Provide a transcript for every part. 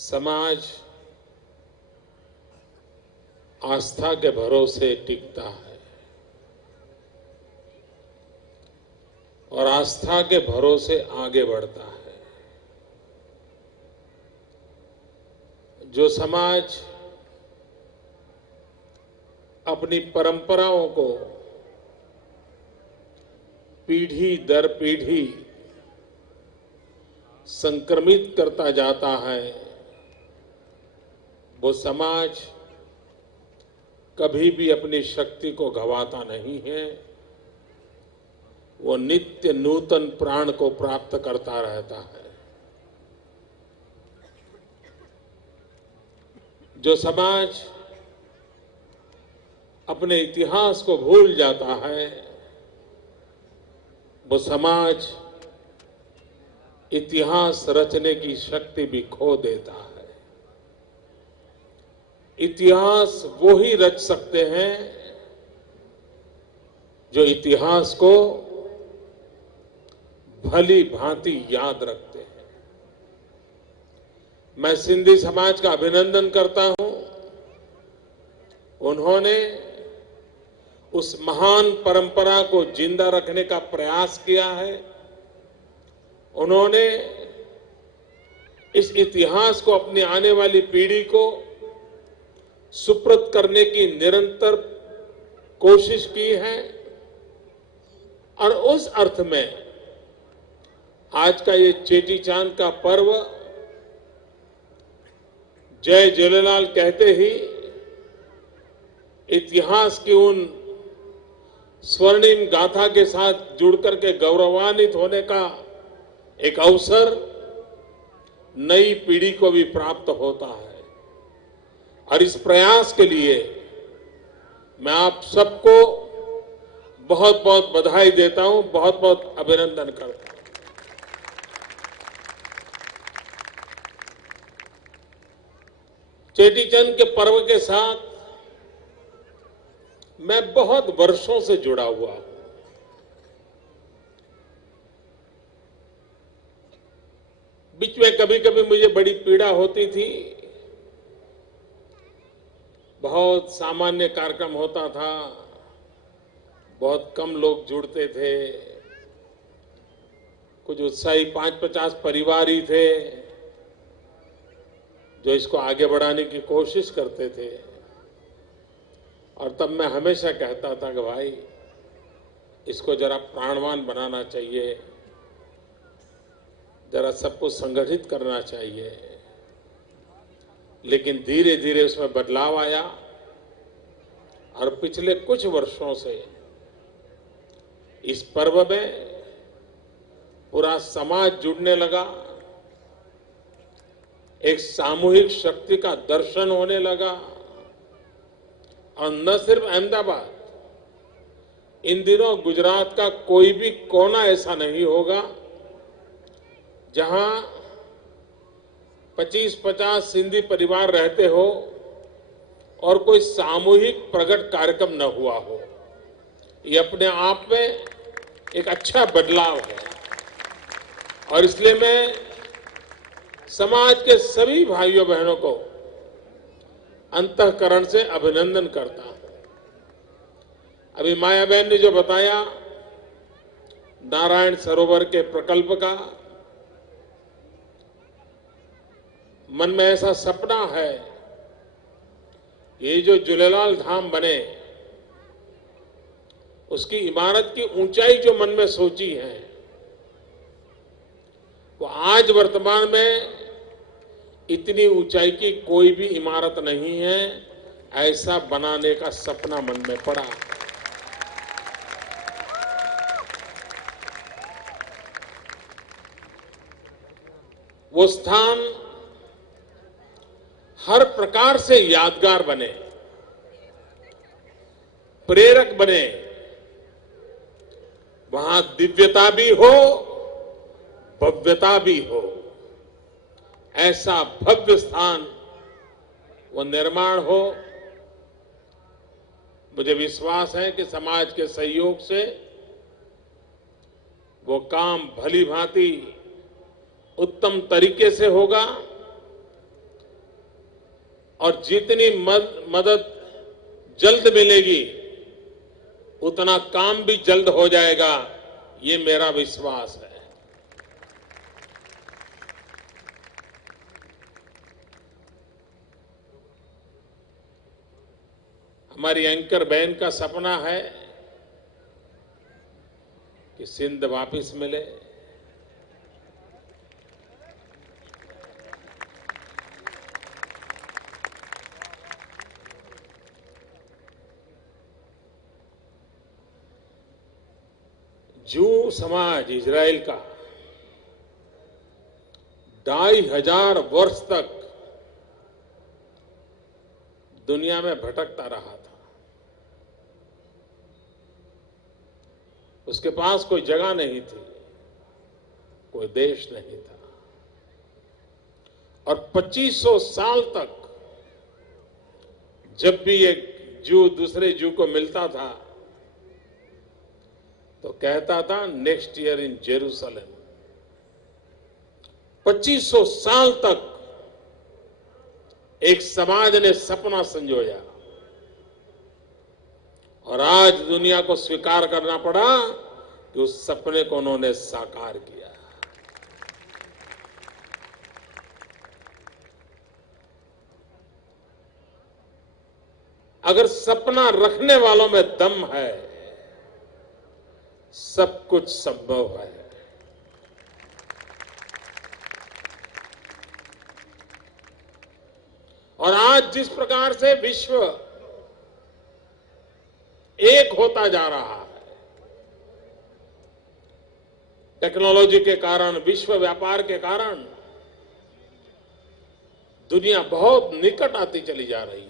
समाज आस्था के भरोसे टिकता है और आस्था के भरोसे आगे बढ़ता है। जो समाज अपनी परंपराओं को पीढ़ी दर पीढ़ी संक्रमित करता जाता है, वो समाज कभी भी अपनी शक्ति को गंवाता नहीं है। वो नित्य नूतन प्राण को प्राप्त करता रहता है। जो समाज अपने इतिहास को भूल जाता है, वो समाज इतिहास रचने की शक्ति भी खो देता है। इतिहास वो ही रच सकते हैं जो इतिहास को भली भांति याद रखते हैं। मैं सिंधी समाज का अभिनंदन करता हूं। उन्होंने उस महान परंपरा को जिंदा रखने का प्रयास किया है। उन्होंने इस इतिहास को अपनी आने वाली पीढ़ी को सुपुर्द करने की निरंतर कोशिश की है और उस अर्थ में आज का ये चेटी चांद का पर्व जय झूलेलाल कहते ही इतिहास की उन स्वर्णिम गाथा के साथ जुड़कर के गौरवान्वित होने का एक अवसर नई पीढ़ी को भी प्राप्त होता है। और इस प्रयास के लिए मैं आप सबको बहुत बहुत बधाई देता हूं, बहुत बहुत अभिनंदन करता हूं। चेटीचंद के पर्व के साथ मैं बहुत वर्षों से जुड़ा हुआ हूं। बीच में कभी कभी मुझे बड़ी पीड़ा होती थी। बहुत सामान्य कार्यक्रम होता था, बहुत कम लोग जुड़ते थे, कुछ उत्साही 5-50 परिवार ही थे जो इसको आगे बढ़ाने की कोशिश करते थे। और तब मैं हमेशा कहता था कि भाई इसको जरा प्राणवान बनाना चाहिए, जरा सबको संगठित करना चाहिए। लेकिन धीरे धीरे उसमें बदलाव आया और पिछले कुछ वर्षों से इस पर्व में पूरा समाज जुड़ने लगा, एक सामूहिक शक्ति का दर्शन होने लगा। और न सिर्फ अहमदाबाद, इन दिनों गुजरात का कोई भी कोना ऐसा नहीं होगा जहां 25-50 सिंधी परिवार रहते हो और कोई सामूहिक प्रकट कार्यक्रम न हुआ हो। ये अपने आप में एक अच्छा बदलाव है और इसलिए मैं समाज के सभी भाइयों बहनों को अंतःकरण से अभिनंदन करता हूं। अभी माया बहन ने जो बताया नारायण सरोवर के प्रकल्प का, मन में ऐसा सपना है ये जो झूलेलाल धाम बने, उसकी इमारत की ऊंचाई जो मन में सोची है वो आज वर्तमान में इतनी ऊंचाई की कोई भी इमारत नहीं है। ऐसा बनाने का सपना मन में पड़ा। वो स्थान हर प्रकार से यादगार बने, प्रेरक बने, वहां दिव्यता भी हो, भव्यता भी हो। ऐसा भव्य स्थान वो निर्माण हो। मुझे विश्वास है कि समाज के सहयोग से वो काम भली भांति उत्तम तरीके से होगा और जितनी मदद जल्द मिलेगी उतना काम भी जल्द हो जाएगा, ये मेरा विश्वास है। हमारी एंकर बहन का सपना है कि सिंध वापस मिले। जू समाज इजराइल का 2500 वर्ष तक दुनिया में भटकता रहा था। उसके पास कोई जगह नहीं थी, कोई देश नहीं था, और 2500 साल तक जब भी एक जू दूसरे जू को मिलता था तो कहता था नेक्स्ट ईयर इन जेरूसलम। 2500 साल तक एक समाज ने सपना संजोया और आज दुनिया को स्वीकार करना पड़ा कि उस सपने को उन्होंने साकार किया। अगर सपना रखने वालों में दम है, सब कुछ संभव है। और आज जिस प्रकार से विश्व एक होता जा रहा है, टेक्नोलॉजी के कारण, विश्व व्यापार के कारण दुनिया बहुत निकट आती चली जा रही है।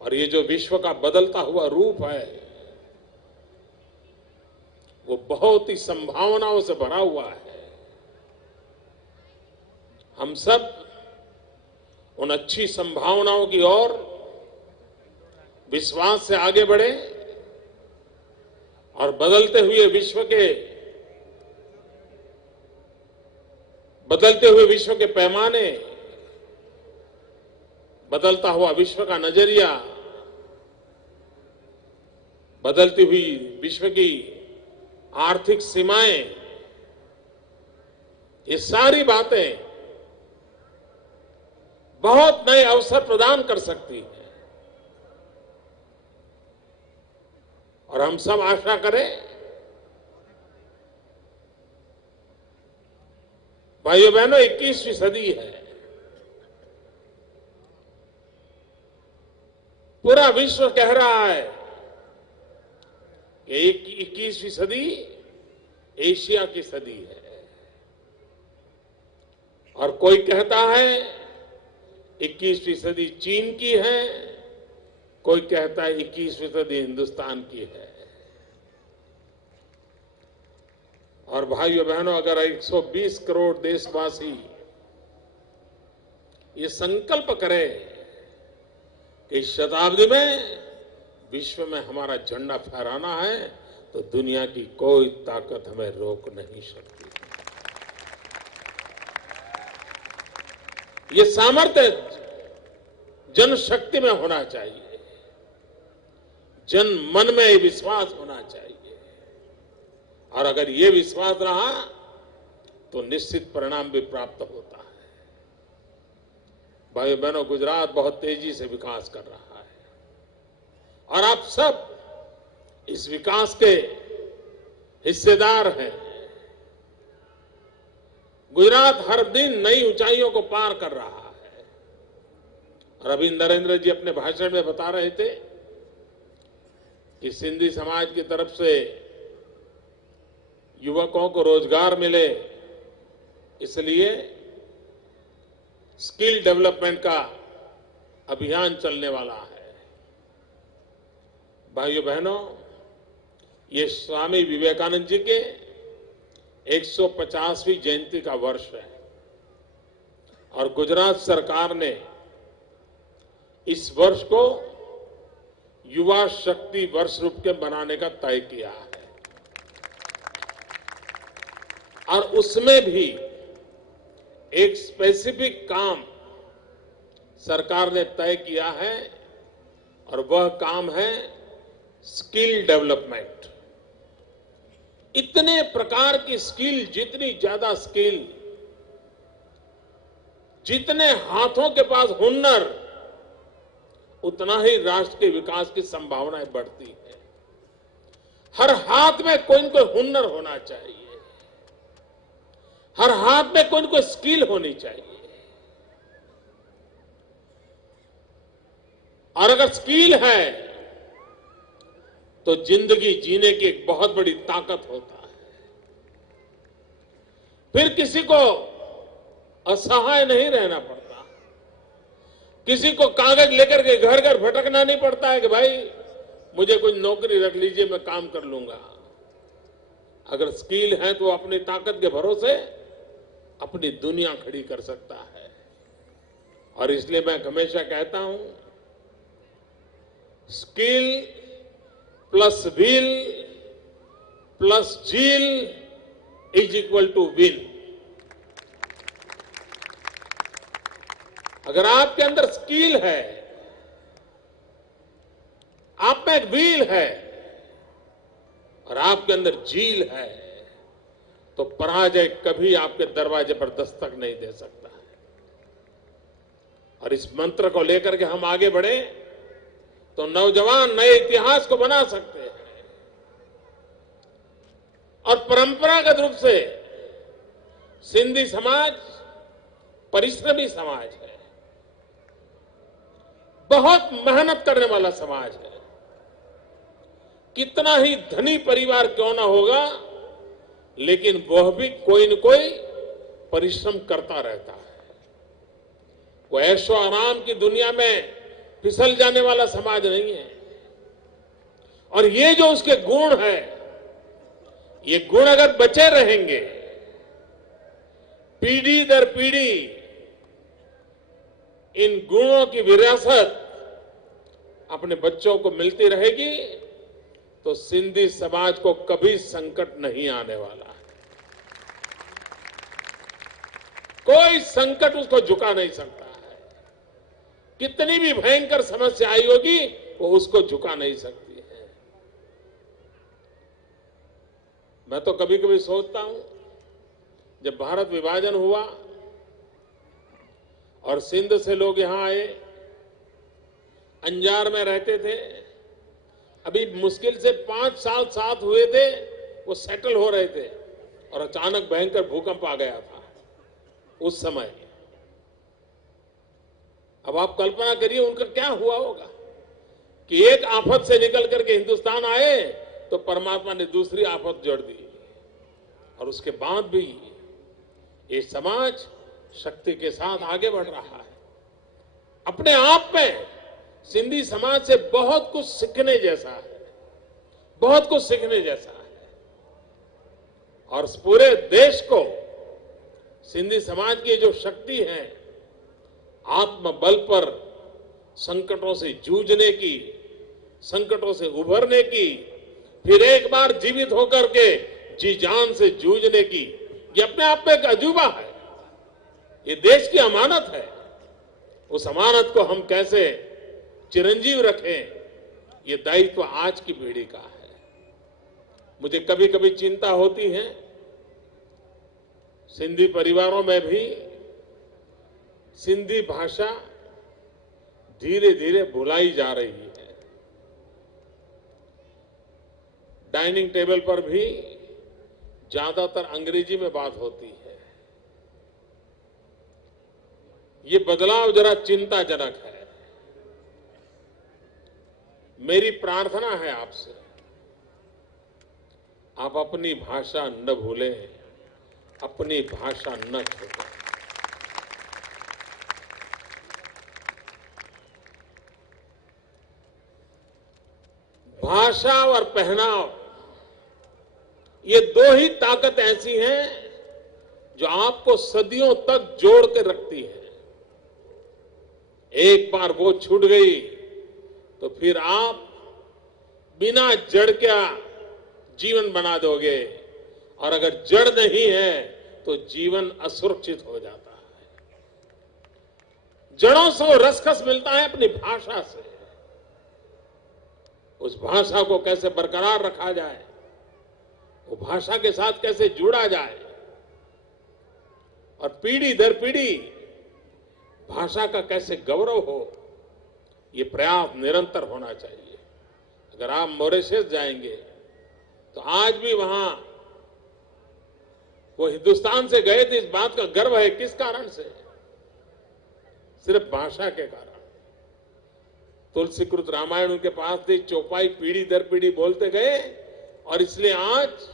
और ये जो विश्व का बदलता हुआ रूप है वो बहुत ही संभावनाओं से भरा हुआ है। हम सब उन अच्छी संभावनाओं की ओर विश्वास से आगे बढ़े और बदलते हुए विश्व के पैमाने, बदलता हुआ विश्व का नजरिया, बदलती हुई विश्व की आर्थिक सीमाएं, ये सारी बातें बहुत नए अवसर प्रदान कर सकती हैं। और हम सब आशा करें, भाइयों बहनों, 21वीं सदी है। पूरा विश्व कह रहा है कि 21वीं सदी एशिया की सदी है, और कोई कहता है 21वीं सदी चीन की है, कोई कहता है 21वीं सदी हिंदुस्तान की है। और भाइयों बहनों, अगर 120 करोड़ देशवासी ये संकल्प करें कि इस शताब्दी में विश्व में हमारा झंडा फहराना है, तो दुनिया की कोई ताकत हमें रोक नहीं सकती। ये सामर्थ्य जनशक्ति में होना चाहिए, जन मन में ये विश्वास होना चाहिए। और अगर ये विश्वास रहा तो निश्चित परिणाम भी प्राप्त होता है। भाई बहनों, गुजरात बहुत तेजी से विकास कर रहा है और आप सब इस विकास के हिस्सेदार हैं। गुजरात हर दिन नई ऊंचाइयों को पार कर रहा है। और अभी नरेंद्र जी अपने भाषण में बता रहे थे कि सिंधी समाज की तरफ से युवकों को रोजगार मिले, इसलिए स्किल डेवलपमेंट का अभियान चलने वाला है। भाइयों बहनों, ये स्वामी विवेकानंद जी के 150वीं जयंती का वर्ष है और गुजरात सरकार ने इस वर्ष को युवा शक्ति वर्ष रूप के बनाने का तय किया है। और उसमें भी एक स्पेसिफिक काम सरकार ने तय किया है और वह काम है स्किल डेवलपमेंट। इतने प्रकार की स्किल, जितनी ज्यादा स्किल, जितने हाथों के पास हुनर, उतना ही राष्ट्र के विकास की संभावनाएं बढ़ती है। हर हाथ में कोई न कोई हुनर होना चाहिए, हर हाथ में कोई न कोई स्किल होनी चाहिए। और अगर स्किल है तो जिंदगी जीने की एक बहुत बड़ी ताकत होता है। फिर किसी को असहाय नहीं रहना पड़ता, किसी को कागज लेकर के घर घर भटकना नहीं पड़ता है कि भाई मुझे कोई नौकरी रख लीजिए, मैं काम कर लूंगा। अगर स्किल है तो अपनी ताकत के भरोसे अपनी दुनिया खड़ी कर सकता है। और इसलिए मैं हमेशा कहता हूं, skill plus will plus zeal is equal to win. अगर आपके अंदर स्किल है, आप में एक व्हील है और आपके अंदर जील है, तो पराजय कभी आपके दरवाजे पर दस्तक नहीं दे सकता है। और इस मंत्र को लेकर के हम आगे बढ़े तो नौजवान नए इतिहास को बना सकते हैं। और परंपरागत रूप से सिंधी समाज परिश्रमी समाज है, बहुत मेहनत करने वाला समाज है। कितना ही धनी परिवार क्यों ना होगा, लेकिन वह भी कोई न कोई परिश्रम करता रहता है। वो ऐशो आराम की दुनिया में फिसल जाने वाला समाज नहीं है। और ये जो उसके गुण है, ये गुण अगर बचे रहेंगे, पीढ़ी दर पीढ़ी इन गुणों की विरासत अपने बच्चों को मिलती रहेगी, तो सिंधी समाज को कभी संकट नहीं आने वाला है। कोई संकट उसको झुका नहीं सकता है। कितनी भी भयंकर समस्या आई होगी, वो उसको झुका नहीं सकती है। मैं तो कभी कभी सोचता हूं, जब भारत विभाजन हुआ और सिंध से लोग यहां आए, अंजार में रहते थे, अभी मुश्किल से 5 साल साथ हुए थे, वो सेटल हो रहे थे, और अचानक भयंकर भूकंप आ गया था उस समय। अब आप कल्पना करिए उनका क्या हुआ होगा कि एक आफत से निकल करके हिंदुस्तान आए तो परमात्मा ने दूसरी आफत जोड़ दी, और उसके बाद भी ये समाज शक्ति के साथ आगे बढ़ रहा है। अपने आप में सिंधी समाज से बहुत कुछ सीखने जैसा है, बहुत कुछ सीखने जैसा है। और पूरे देश को सिंधी समाज की जो शक्ति है, आत्मबल पर संकटों से जूझने की, संकटों से उभरने की, फिर एक बार जीवित होकर के जी जान से जूझने की, ये अपने आप में एक अजूबा है। ये देश की अमानत है। उस अमानत को हम कैसे चिरंजीव रखें, ये दायित्व आज की पीढ़ी का है। मुझे कभी कभी चिंता होती है, सिंधी परिवारों में भी सिंधी भाषा धीरे धीरे भुलाई जा रही है। डाइनिंग टेबल पर भी ज्यादातर अंग्रेजी में बात होती है। ये बदलाव जरा चिंताजनक है। मेरी प्रार्थना है आपसे, आप अपनी भाषा न भूलें, अपनी भाषा न छोड़ें। भाषा और पहनाव, ये दो ही ताकत ऐसी हैं जो आपको सदियों तक जोड़ के रखती है। एक बार वो छूट गई तो फिर आप बिना जड़ क्या जीवन बना दोगे, और अगर जड़ नहीं है तो जीवन असुरक्षित हो जाता है। जड़ों से वो रसखस मिलता है अपनी भाषा से। उस भाषा को कैसे बरकरार रखा जाए, वो भाषा के साथ कैसे जुड़ा जाए और पीढ़ी दर पीढ़ी भाषा का कैसे गौरव हो, ये प्रयास निरंतर होना चाहिए। अगर आप मॉरिशस जाएंगे तो आज भी वहां वो हिंदुस्तान से गए थे, इस बात का गर्व है। किस कारण से? सिर्फ भाषा के कारण। तुलसीकृत रामायण उनके पास थी, चौपाई पीढ़ी दर पीढ़ी बोलते गए, और इसलिए आज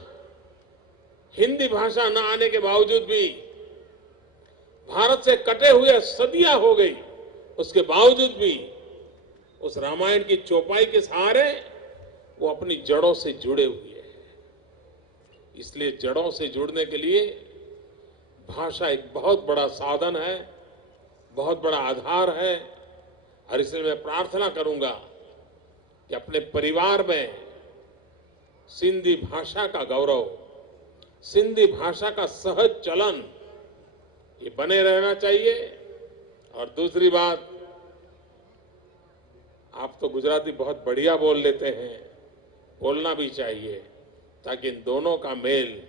हिंदी भाषा न आने के बावजूद भी, भारत से कटे हुए सदियां हो गई, उसके बावजूद भी उस रामायण की चौपाई के सहारे वो अपनी जड़ों से जुड़े हुए हैं। इसलिए जड़ों से जुड़ने के लिए भाषा एक बहुत बड़ा साधन है, बहुत बड़ा आधार है। और इसलिए मैं प्रार्थना करूंगा कि अपने परिवार में सिंधी भाषा का गौरव, सिंधी भाषा का सहज चलन, ये बने रहना चाहिए। और दूसरी बात, आप तो गुजराती बहुत बढ़िया बोल लेते हैं, बोलना भी चाहिए, ताकि इन दोनों का मेल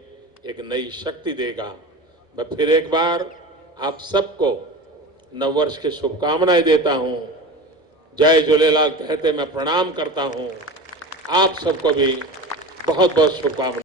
एक नई शक्ति देगा। मैं फिर एक बार आप सबको नववर्ष की शुभकामनाएं देता हूं। जय झूलेलाल कहते मैं प्रणाम करता हूं। आप सबको भी बहुत बहुत शुभकामनाएं।